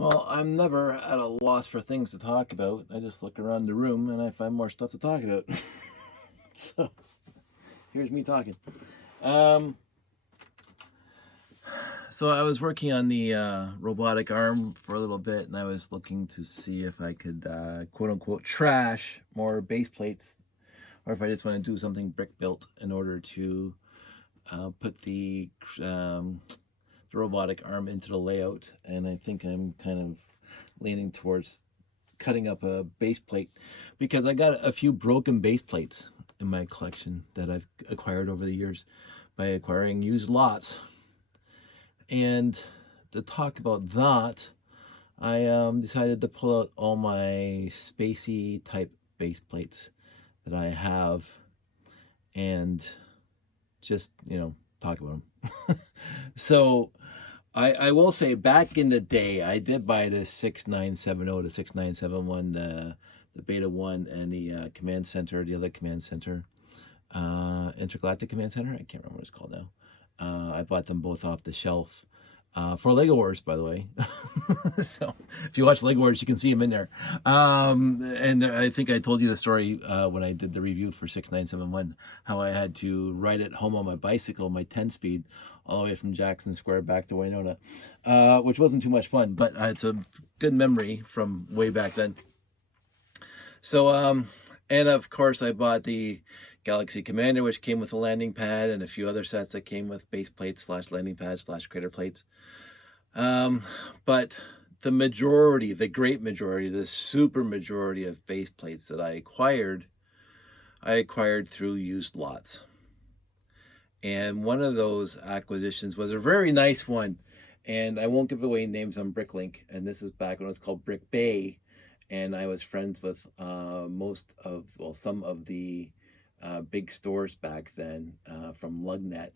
Well, I'm never at a loss for things to talk about. I just look around the room and I find more stuff to talk about. So here's me talking. Um, so I was working on the robotic arm for a little bit, and I was looking to see if I could quote unquote trash more base plates, or if I just want to do something brick built in order to put the robotic arm into the layout. And I think I'm kind of leaning towards cutting up a base plate because I got a few broken base plates in my collection that I've acquired over the years by acquiring used lots. And to talk about that, I decided to pull out all my spacey type base plates that I have and just, talk about them. So I will say, back in the day, I did buy this 6970 to 6971, the Beta 1, and the Command Center, the other Command Center, Intergalactic Command Center. I can't remember what it's called now. I bought them both off the shelf for Lego Wars, by the way. So if you watch Lego Wars, you can see them in there. And I think I told you the story when I did the review for 6971, how I had to ride it home on my bicycle, my 10-speed, all the way from Jackson Square back to Winona, which wasn't too much fun, but it's a good memory from way back then. So, and of course, I bought the Galaxy Commander, which came with a landing pad, and a few other sets that came with base plates / landing pads / crater plates. But the majority, the great majority, the super majority of base plates that I acquired through used lots. And one of those acquisitions was a very nice one. And I won't give away names on Bricklink. And this is back when it was called Brick Bay. And I was friends with some of the big stores back then from Lugnet.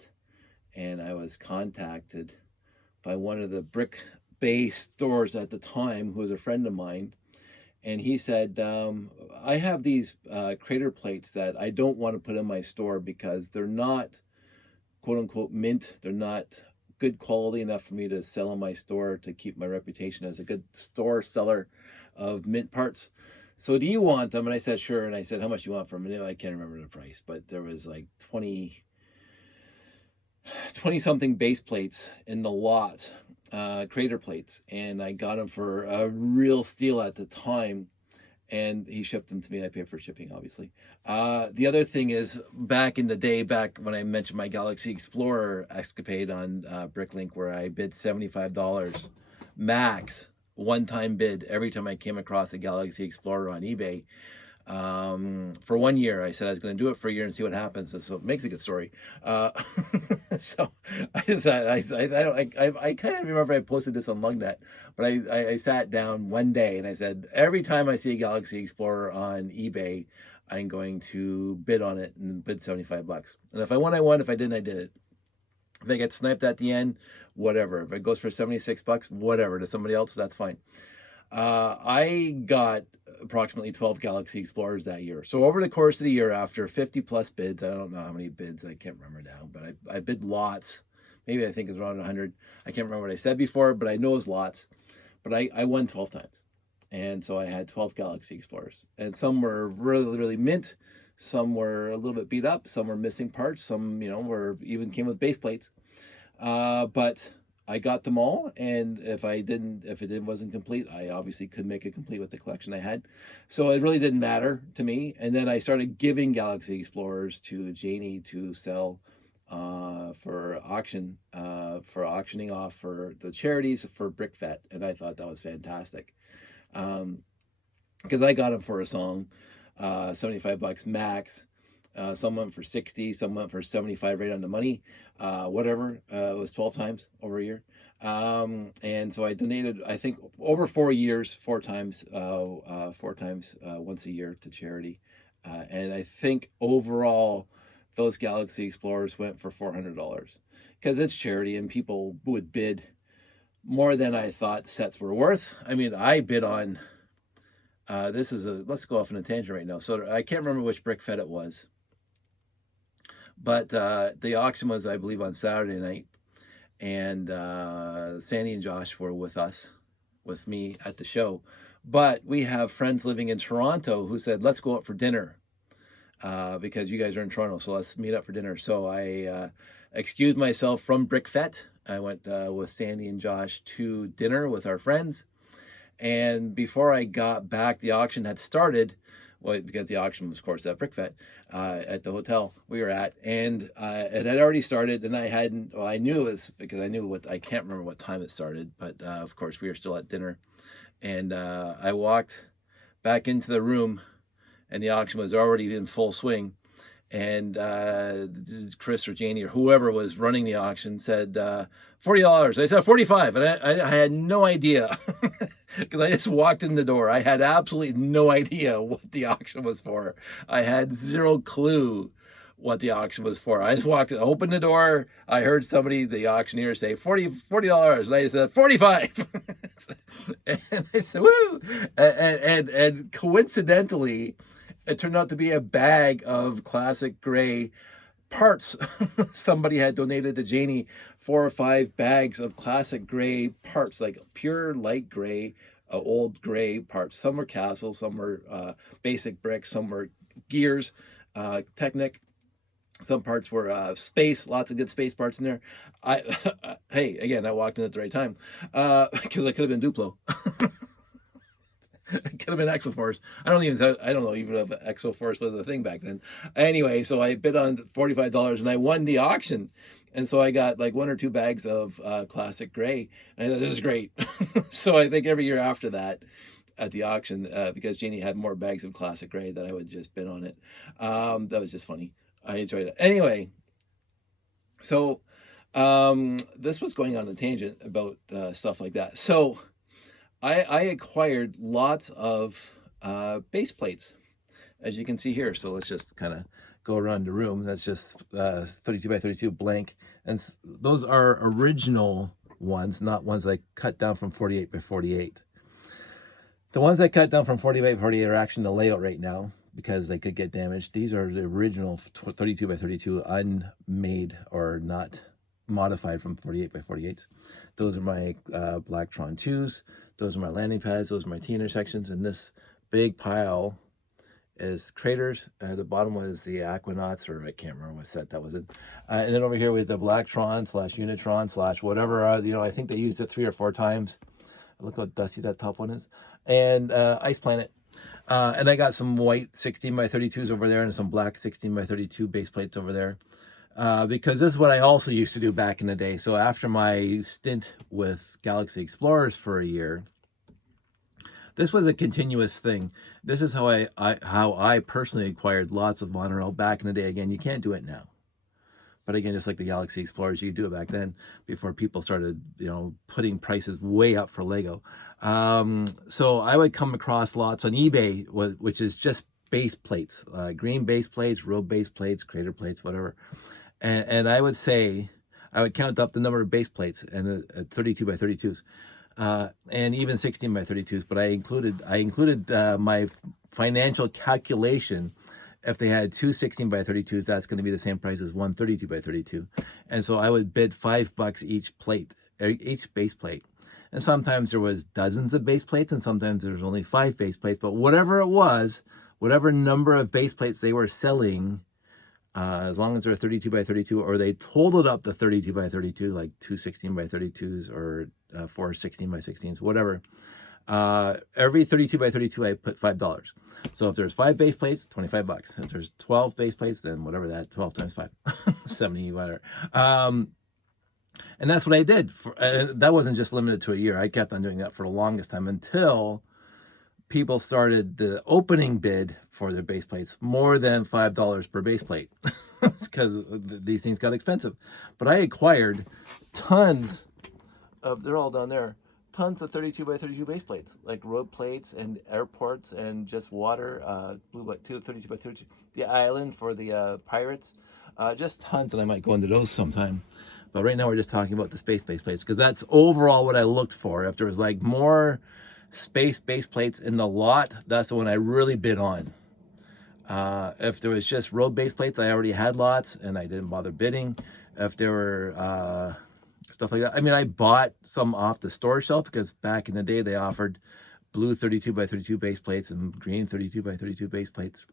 And I was contacted by one of the Brick Bay stores at the time, who was a friend of mine. And he said, I have these crater plates that I don't want to put in my store because they're not, quote unquote, mint. They're not good quality enough for me to sell in my store to keep my reputation as a good store seller of mint parts. So do you want them? And I said, sure. And I said, how much do you want for them? And I can't remember the price, but there was like 20 something base plates in the lot, crater plates. And I got them for a real steal at the time. And he shipped them to me. I paid for shipping, obviously. The other thing is, back in the day, back when I mentioned my Galaxy Explorer escapade on Bricklink, where I bid $75 max, one-time bid, every time I came across a Galaxy Explorer on eBay. For 1 year, I said I was going to do it for a year and see what happens. So it makes a good story. So I kind of remember I posted this on Lugnet, but I sat down one day and I said, every time I see a Galaxy Explorer on eBay, I'm going to bid on it and bid $75. And if I won, I won. If I didn't, I did it. If I get sniped at the end, whatever. If it goes for $76, whatever. To somebody else, that's fine. I got approximately 12 Galaxy Explorers that year. So over the course of the year, after 50 plus bids, I don't know how many bids, I can't remember now, but I bid lots. Maybe I think it's around 100. I can't remember what I said before, but I know it was lots. But I won 12 times. And so I had 12 Galaxy Explorers. And some were really, really mint. Some were a little bit beat up. Some were missing parts. Some, were even came with base plates. But I got them all, and if it wasn't complete, I obviously could make it complete with the collection I had. So it really didn't matter to me. And then I started giving Galaxy Explorers to Janie to sell for auctioning off for the charities for BrickFet, and I thought that was fantastic because I got them for a song, $75 max. Some went for 60, some went for 75 right on the money, whatever. It was 12 times over a year. And so I donated, I think, over 4 years, four times once a year to charity. And I think overall, those Galaxy Explorers went for $400 because it's charity and people would bid more than I thought sets were worth. I mean, I bid on, let's go off on a tangent right now. So I can't remember which BrickFed it was. But the auction was, I believe, on Saturday night, and Sandy and Josh were with us, with me at the show. But we have friends living in Toronto who said, let's go out for dinner because you guys are in Toronto. So let's meet up for dinner. So I excused myself from Brickfet. I went with Sandy and Josh to dinner with our friends. And before I got back, the auction had started. Well, because the auction was, of course, at Brickfet at the hotel we were at, and it had already started, and I hadn't. Well, I knew it was because I knew what I can't remember what time it started, but of course we were still at dinner, and I walked back into the room, and the auction was already in full swing, and Chris or Janie or whoever was running the auction said $40. I said 45, and I had no idea because I just walked in the door. I had absolutely no idea what the auction was for. I had zero clue what the auction was for. I just walked, opened the door. I heard somebody, the auctioneer, say $40, and I said 45. And I said, woo! And coincidentally, it turned out to be a bag of classic gray parts. Somebody had donated to Janie 4 or 5 bags of classic gray parts, like pure light gray, old gray parts. Some were Castle, some were basic bricks, some were Gears, Technic. Some parts were space, lots of good space parts in there. Hey, again, I walked in at the right time because I could have been Duplo. It could have been Exoforce. I don't know even if Exoforce was a thing back then. Anyway, so I bid on $45 and I won the auction. And so I got like 1 or 2 bags of classic gray. And I thought, this is great. So I think every year after that at the auction, because Janie had more bags of classic gray, that I would just bid on it. That was just funny. I enjoyed it. Anyway, so this was going on a tangent about stuff like that. So I acquired lots of base plates, as you can see here. So let's just kind of go around the room. That's just 32 by 32 blank. And those are original ones, not ones that I cut down from 48 by 48. The ones I cut down from 48 by 48 are actually in the layout right now because they could get damaged. These are the original 32 by 32 unmade or not modified from 48 by 48s. Those are my Blacktron 2s. Those are my landing pads. Those are my T-intersections. And this big pile is craters. The bottom was the Aquanauts, or I can't remember what set that was in. And then over here with the Blacktron / Unitron / whatever. I think they used it 3 or 4 times. Look how dusty that top one is. And Ice Planet. And I got some white 16 by 32s over there and some black 16 by 32 base plates over there. Because this is what I also used to do back in the day. So after my stint with Galaxy Explorers for a year, this was a continuous thing. This is how I personally acquired lots of monorail back in the day. Again, you can't do it now. But again, just like the Galaxy Explorers, you could do it back then before people started, putting prices way up for Lego. So I would come across lots on eBay, which is just base plates, green base plates, road base plates, crater plates, whatever. And I would say, I would count up the number of base plates and 32 by 32s, and even 16 by 32s. But I included my financial calculation. If they had 2 16 by 32s, that's going to be the same price as 1 32 by 32. And so I would bid $5 each plate, each base plate. And sometimes there was dozens of base plates, and sometimes there was only 5 base plates. But whatever it was, whatever number of base plates they were selling, as long as they're 32 by 32, or they totaled up to 32 by 32, like 2 16 by 32s or 4 16 by 16s, whatever. Every 32 by 32, I put $5. So if there's 5 base plates, $25. If there's 12 base plates, then whatever that, 12 times 5, 70, whatever. And that's what I did. That wasn't just limited to a year. I kept on doing that for the longest time until people started the opening bid for their base plates more than $5 per base plate because these things got expensive. But I acquired tons of, they're all down there, tons of 32 by 32 base plates, like road plates and airports and just water, blue 32 by 32, the island for the pirates, just tons. And I might go into those sometime. But right now we're just talking about the space base plates because that's overall what I looked for. If there was like more space base plates in the lot, that's the one I really bid on. If there was just road base plates, I already had lots and I didn't bother bidding. If there were stuff like that. I mean, I bought some off the store shelf because back in the day they offered blue 32 by 32 base plates and green 32 by 32 base plates.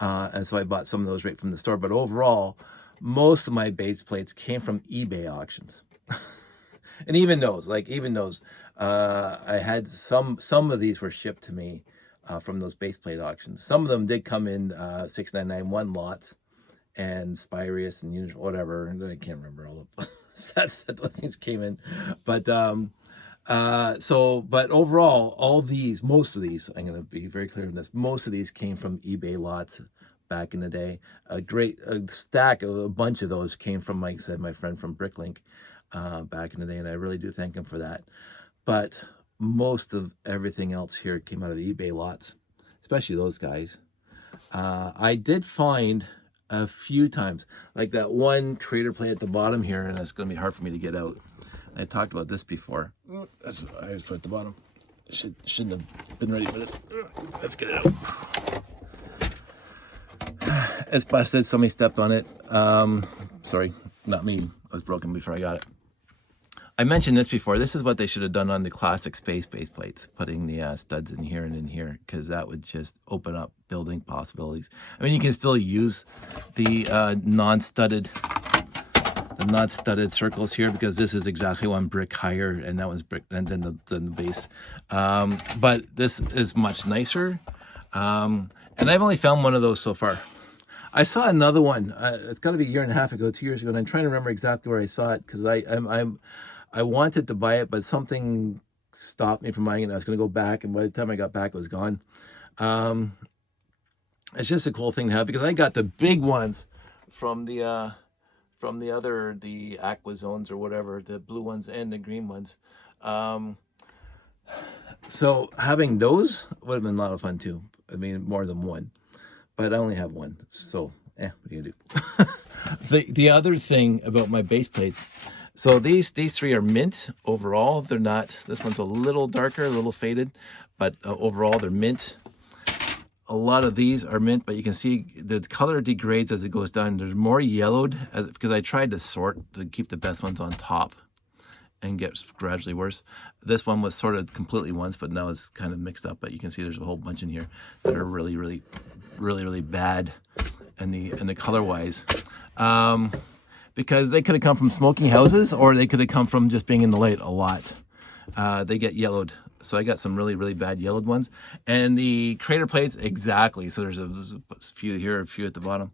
And so I bought some of those right from the store. But overall, most of my base plates came from eBay auctions. And even those, I had some of these were shipped to me from those base plate auctions. Some of them did come in 6991 lots and Spirius and whatever. And I can't remember all the sets that those things came in. But but overall, most of these, I'm going to be very clear on this, most of these came from eBay lots back in the day. A bunch of those came from, like I said, my friend from Bricklink back in the day, and I really do thank him for that. But most of everything else here came out of eBay lots, especially those guys. I did find a few times, like that one crater plate at the bottom here, and it's going to be hard for me to get out. I talked about this before. That's what I just put at the bottom. Shouldn't have been ready for this. Let's get it out. It's busted. Somebody stepped on it. Sorry, not me. It was broken before I got it. I mentioned this before. This is what they should have done on the classic space base plates, putting the studs in here and in here, because that would just open up building possibilities. I mean, you can still use the non-studded circles here, because this is exactly one brick higher and that one's brick and then the base. But this is much nicer. And I've only found one of those so far. I saw another one. It's got to be a year and a half ago, 2 years ago, and I'm trying to remember exactly where I saw it, because I wanted to buy it, but something stopped me from buying it. I was going to go back, and by the time I got back, it was gone. It's just a cool thing to have, because I got the big ones from the aqua zones or whatever, the blue ones and the green ones. So having those would have been a lot of fun too. I mean, more than one, but I only have one. So, what are you gonna do? The other thing about my base plates, so these three are mint overall. They're not, this one's a little darker, a little faded, but overall they're mint. A lot of these are mint, but you can see the color degrades as it goes down. There's more yellowed, because I tried to sort to keep the best ones on top and get gradually worse. This one was sorted completely once, but now it's kind of mixed up. But you can see there's a whole bunch in here that are really, really, really, really bad in the color wise. Because they could have come from smoking houses, or they could have come from just being in the light a lot. They get yellowed. So I got some really, really bad yellowed ones. And the crater plates, exactly. So there's a few here, a few at the bottom.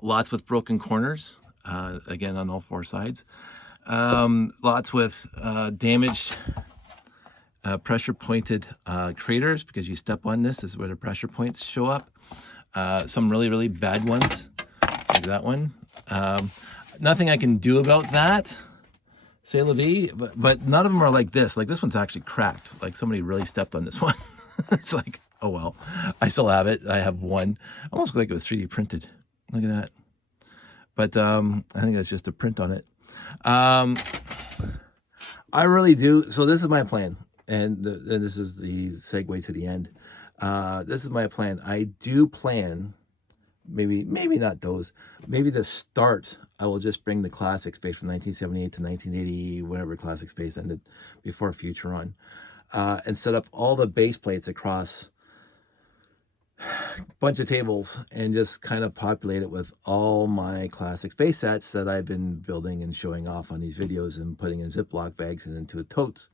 Lots with broken corners, again, on all four sides. Lots with damaged pressure pointed craters, because you step on this is where the pressure points show up. Some really, really bad ones, like that one. Nothing I can do about that. C'est la vie, but none of them are like this. Like this one's actually cracked. Like somebody really stepped on this one. It's like, oh well. I still have it. I have one. Almost like it was 3D printed. Look at that. But I think that's just a print on it. I really do. So this is my plan, and this is the segue to the end. This is my plan. I do plan, maybe not those, maybe the start, I will just bring the classic space from 1978 to 1980, whenever classic space ended, before Futuron, and set up all the base plates across a bunch of tables and just kind of populate it with all my classic space sets that I've been building and showing off on these videos and putting in Ziploc bags and into totes,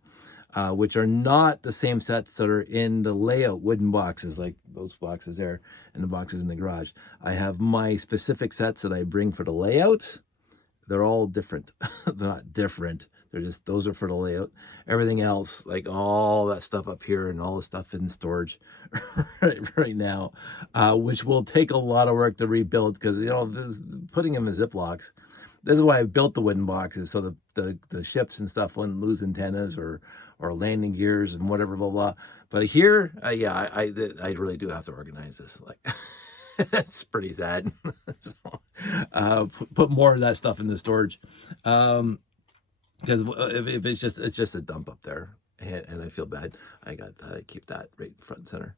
which are not the same sets that are in the layout wooden boxes, like those boxes there and the boxes in the garage. I have my specific sets that I bring for the layout. They're all different. They're not different. They're just, those are for the layout. Everything else, like all that stuff up here and all the stuff in storage right now, which will take a lot of work to rebuild, because, you know, putting them in Ziplocs, this is why I built the wooden boxes, so the ships and stuff wouldn't lose antennas or landing gears and whatever, blah, blah. But here, yeah, I really do have to organize this. Like, it's pretty sad. So, put more of that stuff in the storage. Because if it's just a dump up there, and I feel bad. I got keep that right front and center.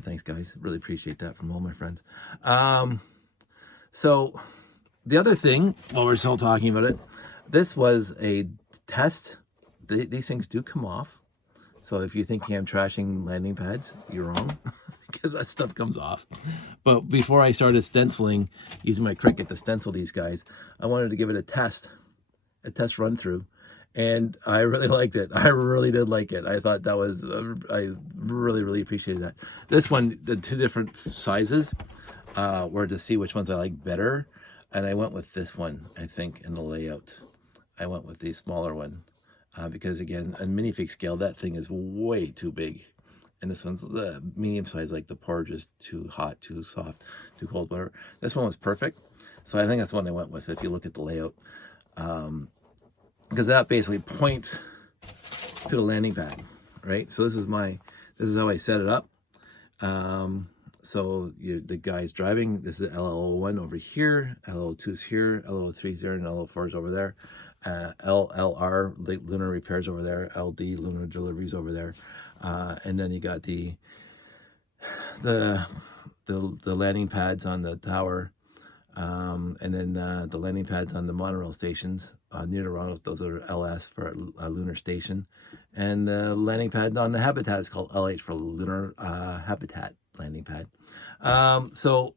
Thanks, guys. Really appreciate that from all my friends. So the other thing, while we're still talking about it, this was a test. These things do come off. So if you're thinking I'm trashing landing pads, you're wrong, because that stuff comes off. But before I started stenciling, using my Cricut to stencil these guys, I wanted to give it a test run through. And I really liked it. I really did like it. I thought that was, I really, really appreciated that. This one, the two different sizes were to see which ones I like better. And I went with this one, I think, in the layout. I went with the smaller one. Because again, on minifig scale, that thing is way too big. And this one's the medium size, like the porridge is too hot, too soft, too cold, whatever. This one was perfect. So I think that's the one I went with if you look at the layout. Because that basically points to the landing pad, right? So this is how I set it up. So the guy's driving. This is LL1 over here, LL2 is here, LL3 is there, and LL4 is over there. LLR, lunar repairs over there, LD, lunar deliveries over there. And then you got the landing pads on the tower. And then the landing pads on the monorail stations near Toronto, those are LS for a lunar station. And the landing pad on the habitat is called LH for lunar habitat landing pad. So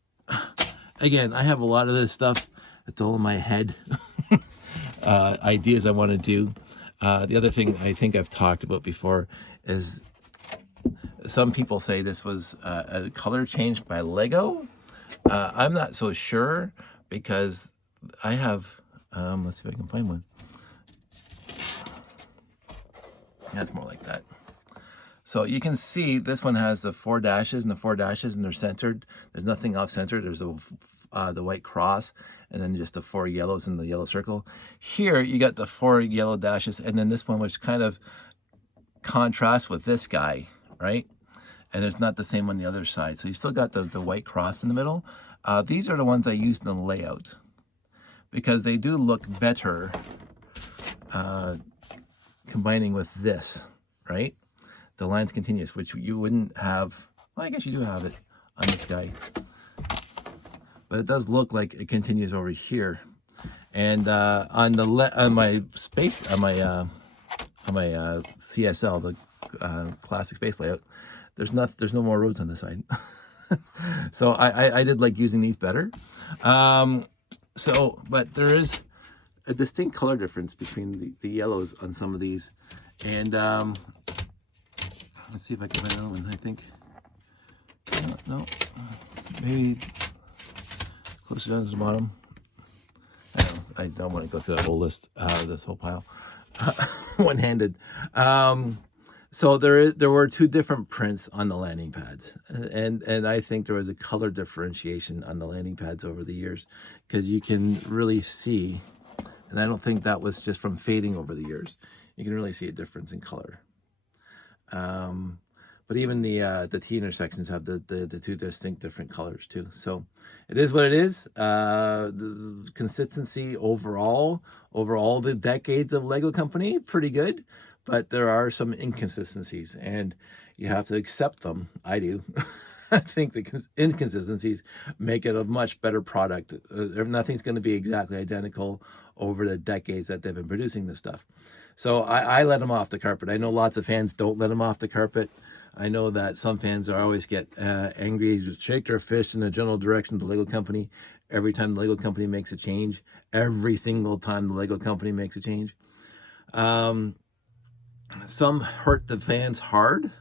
again, I have a lot of this stuff. It's all in my head. Ideas I want to do. The other thing I think I've talked about before is some people say this was a color change by Lego. I'm not so sure because I have, let's see if I can find one. That's more like that. So you can see this one has the 4 dashes and the 4 dashes, and they're centered. There's nothing off center. There's the white cross and then just the 4 yellows in the yellow circle. Here you got the 4 yellow dashes, and then this one which kind of contrasts with this guy, right? And there's not the same on the other side. So you still got the white cross in the middle. These are the ones I used in the layout because they do look better combining with this, right? The line's continuous, which you wouldn't have. Well, I guess you do have it on this guy, but it does look like it continues over here. And on my CSL, the classic space layout, there's no more roads on this side. So I did like using these better. But there is a distinct color difference between the yellows on some of these, and let's see if I can find another one. I think no, maybe closer down to the bottom. I don't want to go through that whole list, this whole pile, one-handed. So there were 2 different prints on the landing pads, and I think there was a color differentiation on the landing pads over the years, because you can really see, and I don't think that was just from fading over the years. You can really see a difference in color. But even the T intersections have the 2 distinct different colors too. So it is what it is. The consistency overall the decades of Lego Company, pretty good. But there are some inconsistencies, and you have to accept them. I do. I think the inconsistencies make it a much better product. Nothing's going to be exactly identical over the decades that they've been producing this stuff. So I let them off the carpet. I know lots of fans don't let them off the carpet. I know that some fans always get angry, just shake their fist in the general direction of the Lego Company every time the Lego Company makes a change. Every single time the Lego Company makes a change. Some hurt the fans hard.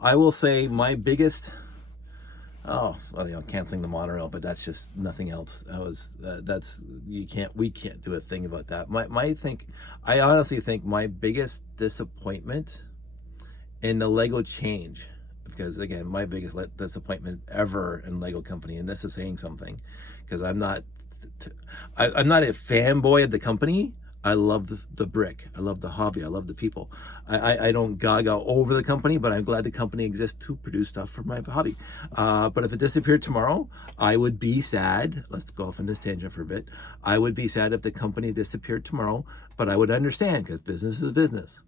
I will say my biggest, canceling the monorail, but that's just nothing else. We can't do a thing about that. I honestly think my biggest disappointment in the Lego change, because again, my biggest disappointment ever in Lego Company, and this is saying something, because I'm not a fanboy of the company. I love the brick. I love the hobby. I love the people. I don't gaga over the company, but I'm glad the company exists to produce stuff for my hobby. But if it disappeared tomorrow, I would be sad. Let's go off on this tangent for a bit. I would be sad if the company disappeared tomorrow, but I would understand, because business is business.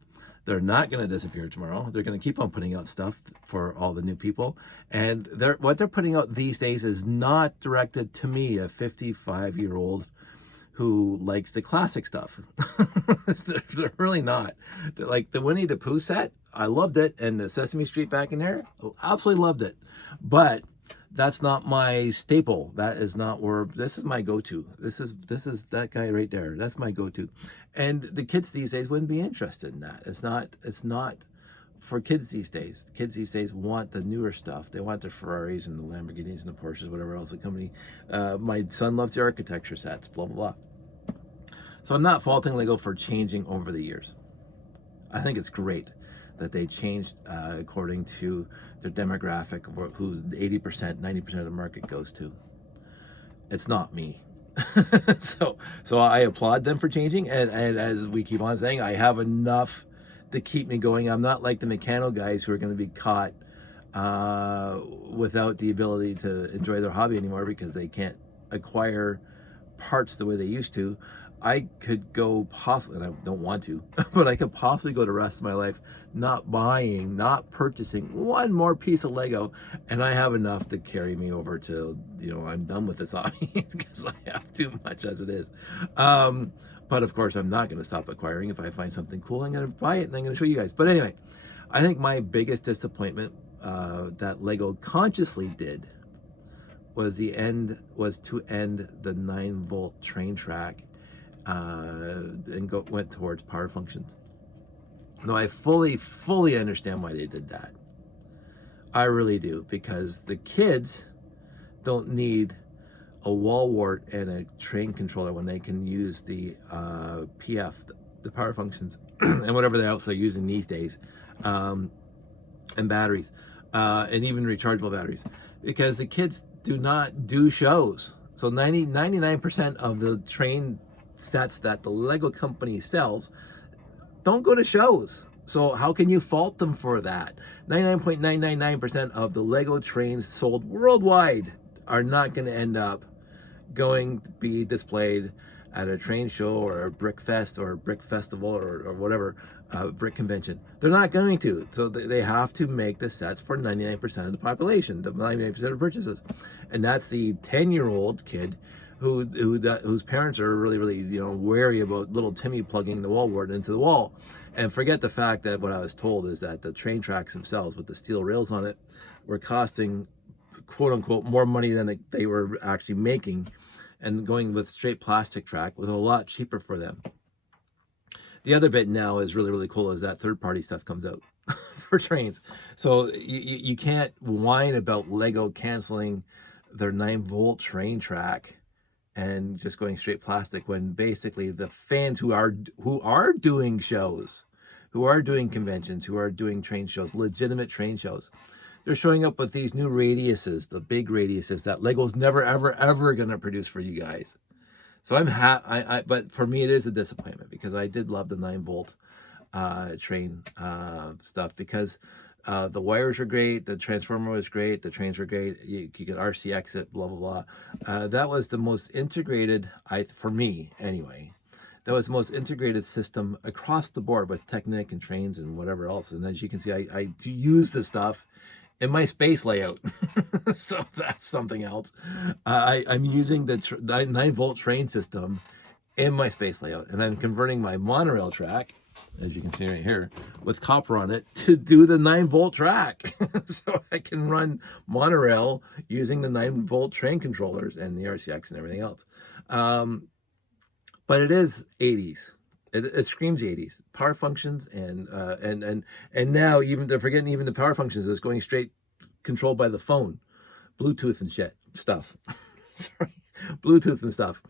They're not going to disappear tomorrow. They're going to keep on putting out stuff for all the new people. And what they're putting out these days is not directed to me, a 55-year-old who likes the classic stuff. They're really not. They're like the Winnie the Pooh set, I loved it, and the Sesame Street back in there, absolutely loved it. But that's not my staple. That is not where, this is my go-to. This is that guy right there. That's my go-to. And the kids these days wouldn't be interested in that. It's not for kids these days. Kids these days want the newer stuff. They want the Ferraris and the Lamborghinis and the Porsches, whatever else the company. My son loves the architecture sets, blah, blah, blah. So I'm not faulting Lego for changing over the years. I think it's great that they changed according to their demographic, who 80%, 90% of the market goes to. It's not me. so I applaud them for changing, and as we keep on saying, I have enough to keep me going. I'm not like the mechanical guys who are going to be caught without the ability to enjoy their hobby anymore because they can't acquire parts the way they used to. I could go possibly, and I don't want to, but I could possibly go the rest of my life not buying, not purchasing one more piece of Lego, and I have enough to carry me over to, I'm done with this hobby because I have too much as it is. But of course, I'm not going to stop acquiring. If I find something cool, I'm going to buy it, and I'm going to show you guys. But anyway, I think my biggest disappointment that Lego consciously did was to end the 9-volt train track and went towards power functions. Now I fully understand why they did that. I really do, because the kids don't need a wall wart and a train controller when they can use the PF, the power functions, and whatever else they're using these days, and batteries, and even rechargeable batteries, because the kids do not do shows. So 99% of the train sets that the Lego company sells don't go to shows. So how can you fault them for that? 99.999% of the Lego trains sold worldwide are not going to end up going to be displayed at a train show or a brick fest or a brick festival or whatever, brick convention. They're not going to. So they have to make the sets for 99% of the population, the 99% of purchases. And that's the 10-year-old kid whose parents are really wary about little Timmy plugging the wall wart into the wall. And forget the fact that what I was told is that the train tracks themselves with the steel rails on it were costing, quote unquote, more money than they were actually making, and going with straight plastic track was a lot cheaper for them. The other bit now is really cool is that third-party stuff comes out for trains. So you can't whine about Lego canceling their 9-volt train track and just going straight plastic, when basically the fans who are doing shows, who are doing conventions, who are doing train shows, legitimate train shows, they're showing up with these new radiuses, the big radiuses that Lego's never ever going to produce for you guys. So but for me it is a disappointment, because I did love the 9-volt train stuff, because the wires were great, the transformer was great, the trains were great, you could RC exit, blah blah blah. That was the most integrated, for me anyway, that was the most integrated system across the board with Technic and trains and whatever else. And as you can see, I do use this stuff in my space layout. So that's something else. I'm using the 9-volt train system in my space layout, and I'm converting my monorail track, as you can see right here, with copper on it, to do the 9-volt track. So I can run monorail using the 9-volt train controllers and the RCX and everything else. But it is 80s. It screams 80s. Power functions and now even they're forgetting even the power functions. It's going straight controlled by the phone, Bluetooth and stuff. Bluetooth and stuff.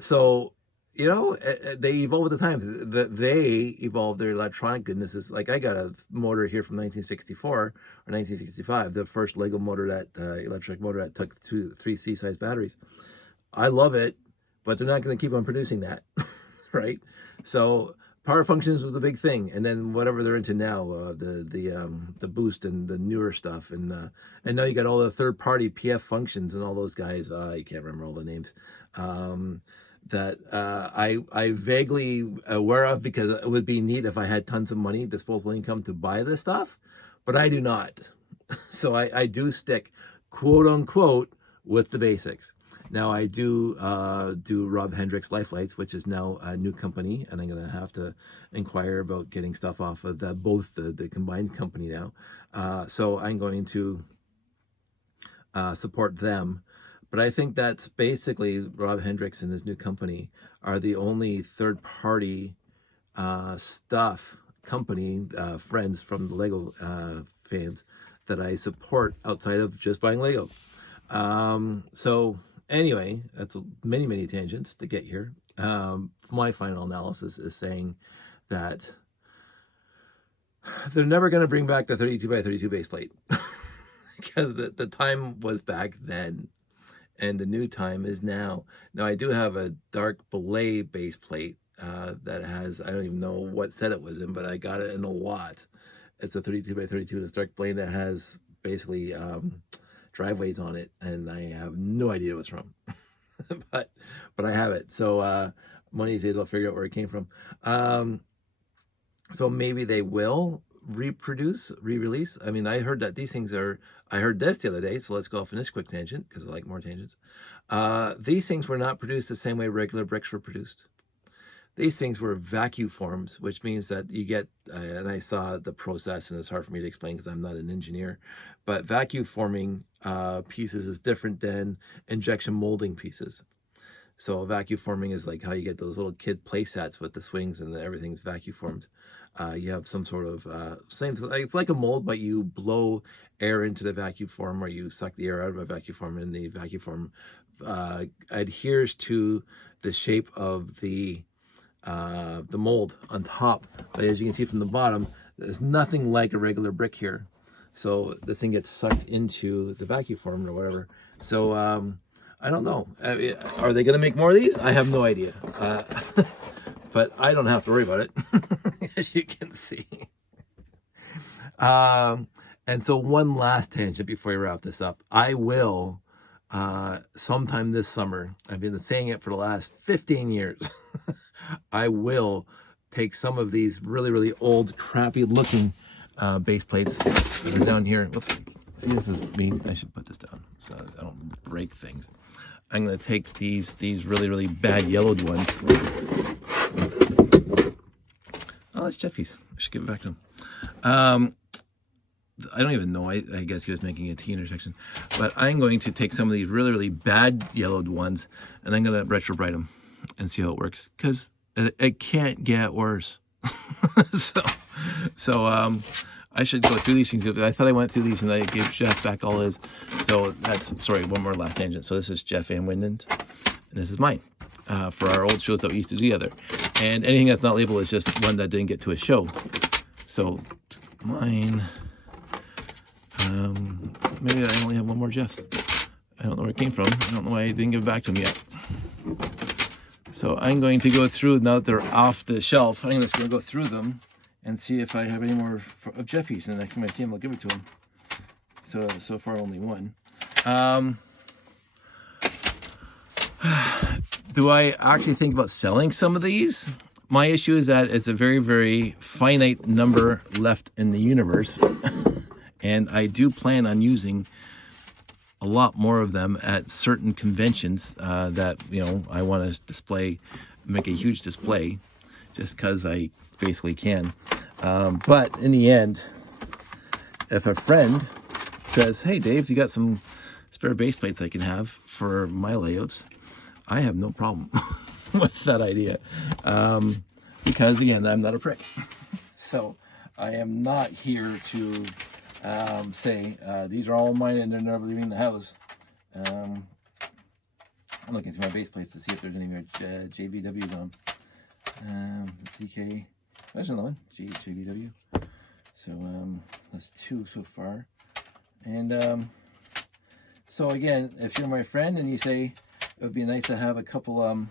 So they evolve with the times. They evolve their electronic goodnesses. Like I got a motor here from 1964 or 1965, the first Lego motor electric motor that took 3 C-size batteries. I love it, but they're not going to keep on producing that, right? So power functions was the big thing, and then whatever they're into now, the boost and the newer stuff, and now you got all the third-party PF functions and all those guys. I can't remember all the names. That I vaguely aware of, because it would be neat if I had tons of money, disposable income, to buy this stuff, but I do not. So I do stick, quote unquote, with the basics. Now I do do Rob Hendricks Life Lights, which is now a new company, and I'm gonna have to inquire about getting stuff off of both the combined company now. So I'm going to support them. But I think that's basically Rob Hendricks and his new company are the only third party stuff company friends from the Lego fans that I support outside of just buying Lego. So anyway, that's many tangents to get here. My final analysis is saying that they're never going to bring back the 32 by 32 base plate because the time was back then and the new time is now. Now I do have a dark belay base plate that has, I don't even know what set it was in, but I got it in a lot. It's a 32 by 32 and it's dark belay that has basically driveways on it, and I have no idea what's wrong. but I have it. So one of these days I'll figure out where it came from. So maybe they will re-release. I mean, I heard that these things are, I heard this the other day, so let's go off on this quick tangent because I like more tangents. These things were not produced the same way regular bricks were produced. These things were vacuum forms, which means that you get, and I saw the process and it's hard for me to explain because I'm not an engineer, but vacuum forming pieces is different than injection molding pieces. So vacuum forming is like how you get those little kid play sets with the swings and everything's vacuum formed. You have some sort of same, it's like a mold, but you blow air into the vacuum form, or you suck the air out of a vacuum form, and the vacuum form adheres to the shape of the mold on top. But as you can see from the bottom, there's nothing like a regular brick here. So this thing gets sucked into the vacuum form or whatever. So I don't know. Are they going to make more of these? I have no idea. But I don't have to worry about it, as you can see. And so one last tangent before we wrap this up. I will, sometime this summer, I've been saying it for the last 15 years, I will take some of these really old, crappy looking base plates that are down here. Whoops. See, this is me. I should put this down so I don't break things. I'm going to take these really bad yellowed ones. Oh, that's Jeffy's. I should give it back to him. I don't even know. I guess he was making a T intersection. But I'm going to take some of these really bad yellowed ones, and I'm going to retrobrite them and see how it works. Because it can't get worse. so I should go through these things. I thought I went through these and I gave Jeff back all his. So that's, sorry, one more last tangent. So this is Jeff Van Windend, and this is mine for our old shows that we used to do together. And anything that's not labeled is just one that didn't get to a show. So mine, maybe I only have one more Jeff's. I don't know where it came from. I don't know why I didn't give it back to him yet. So I'm going to go through, now that they're off the shelf, I'm just going to go through them and see if I have any more of Jeffy's. And the next time I see him, I'll give it to him. So far, only one. Do I actually think about selling some of these? My issue is that it's a very finite number left in the universe. And I do plan on using a lot more of them at certain conventions that, you know, I want to display, make a huge display just because I basically can. But in the end, if a friend says, hey, Dave, you got some spare base plates I can have for my layouts, I have no problem with that idea. Because, again, I'm not a prick. So I am not here to say these are all mine and they're never leaving the house. I'm looking through my base plates to see if there's any JVWs on. DK, there's another one, JVW. So that's two so far. And so again, if you're my friend and you say it would be nice to have a couple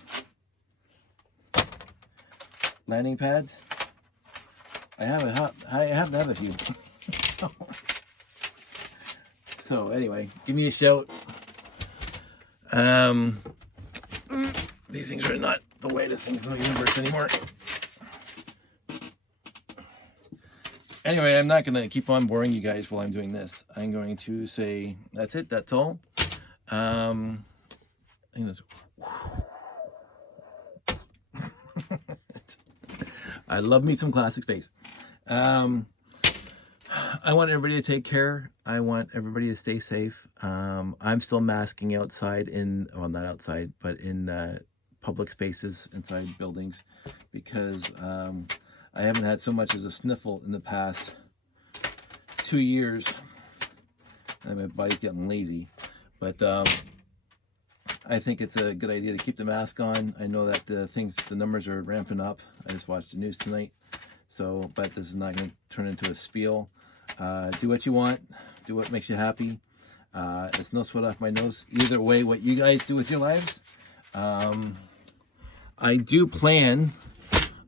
landing pads, I have to have a few. So anyway, give me a shout. These things are not the weirdest things in the universe anymore. Anyway, I'm not going to keep on boring you guys while I'm doing this. I'm going to say that's it. That's all. think that's. I love me some classic space. I want everybody to take care. I want everybody to stay safe. I'm still masking outside well, not outside, but in public spaces inside buildings because I haven't had so much as a sniffle in the past 2 years. And my body's getting lazy. But I think it's a good idea to keep the mask on. I know that the numbers are ramping up. I just watched the news tonight. So, but this is not going to turn into a spiel. Do what you want. Do what makes you happy. It's no sweat off my nose. Either way, what you guys do with your lives. I do plan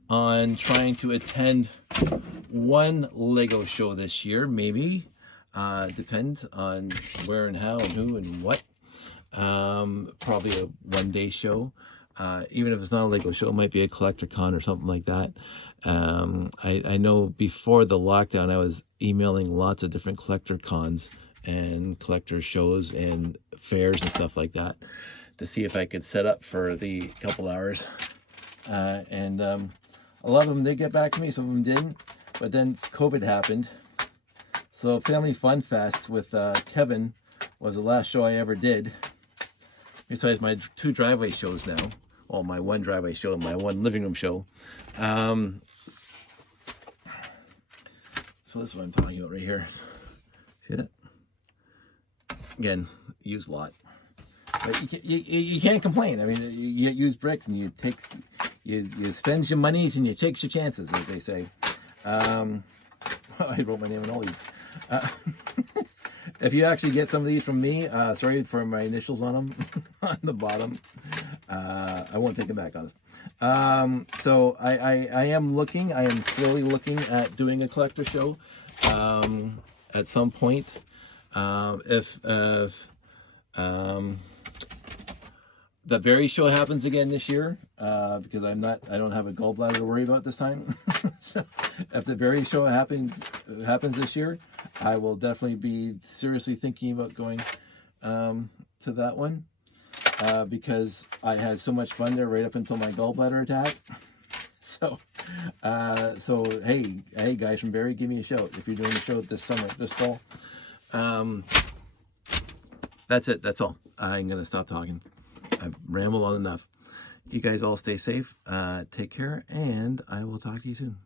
on trying to attend one Lego show this year, maybe. Depends on where and how and who and what. Probably a one-day show. Even if it's not a Lego show, it might be a collector con or something like that. I know before the lockdown, I was emailing lots of different collector cons and collector shows and fairs and stuff like that to see if I could set up for the couple hours. And a lot of them did get back to me, some of them didn't. But then COVID happened. So Family Fun Fest with Kevin was the last show I ever did. Besides my 2 driveway shows now. Well, my 1 driveway show and my 1 living room show. So this is what I'm talking about right here. See that? Again, used a lot. But you can't complain. I mean, you use bricks and you spend your monies and you take your chances, as they say. I wrote my name on all these. If you actually get some of these from me, sorry for my initials on them on the bottom. I won't take them back, honest. So I am slowly looking at doing a collector show at some point. If the Berry show happens again this year, because I don't have a gallbladder to worry about this time. So if the Berry show happens this year, I will definitely be seriously thinking about going to that one, because I had so much fun there right up until my gallbladder attack. So hey guys from Barrie, give me a shout if you're doing a show this fall. That's it. That's all. I'm gonna stop talking. I've rambled on enough. You guys all stay safe. Take care, and I will talk to you soon.